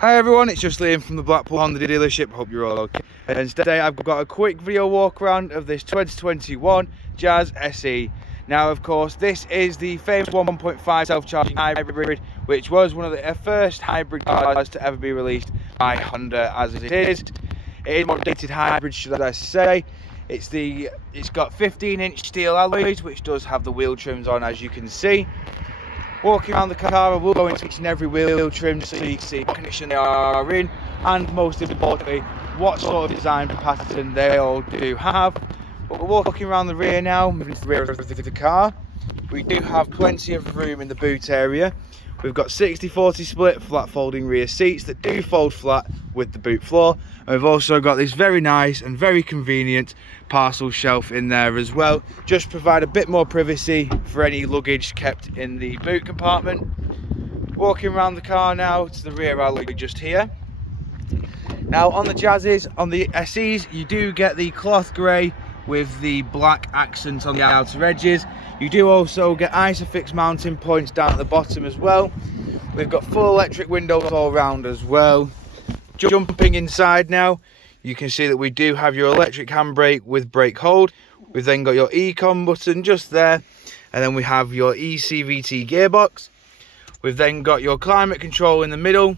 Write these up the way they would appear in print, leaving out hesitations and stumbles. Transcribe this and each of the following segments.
Hi everyone, it's just Liam from the Blackpool Honda dealership. Hope you're all okay. And today I've got a quick video walk around of this 2021 Jazz SE. Now of course this is the famous 1.5 self-charging hybrid, which was one of the first hybrid cars to ever be released by Honda as it is. It is a more dated hybrid, should I say. It's got 15-inch steel alloys, which does have the wheel trims on, as you can see. Walking around the car, I will go into each and every wheel trim so you can see what condition they are in, and most importantly, what sort of design pattern they all do have. But we're walking around the rear now, moving to the rear of the car. We do have plenty of room in the boot area. We've got 60-40 split flat folding rear seats that do fold flat with the boot floor. And we've also got this very nice and very convenient parcel shelf in there as well. Just provide a bit more privacy for any luggage kept in the boot compartment. Walking around the car now to the rear alloy just here. Now on the Jazzes, on the SEs, you do get the cloth grey with the black accents on the outer edges. You do also get Isofix mounting points down at the bottom as well. We've got full electric windows all round as well. Jumping inside now, you can see that we do have your electric handbrake with brake hold. We've then got your ECON button just there, and then we have your eCVT gearbox. We've then got your climate control in the middle,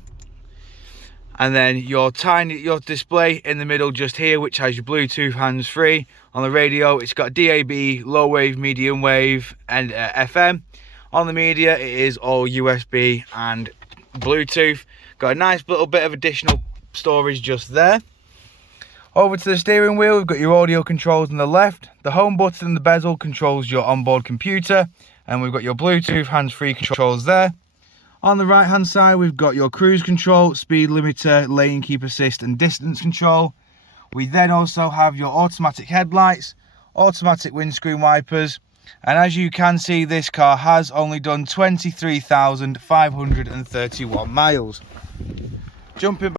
and then your display in the middle just here, which has your Bluetooth hands-free. On the radio, it's got DAB, low wave, medium wave, and FM. On the media, it is all USB and Bluetooth. Got a nice little bit of additional storage just there. Over to the steering wheel, we've got your audio controls on the left. The home button and the bezel controls your onboard computer, and we've got your Bluetooth hands-free controls there. On the right hand side, we've got your cruise control, speed limiter, lane keep assist and distance control. We then also have your automatic headlights, automatic windscreen wipers, and as you can see, this car has only done 23,531 miles. Jumping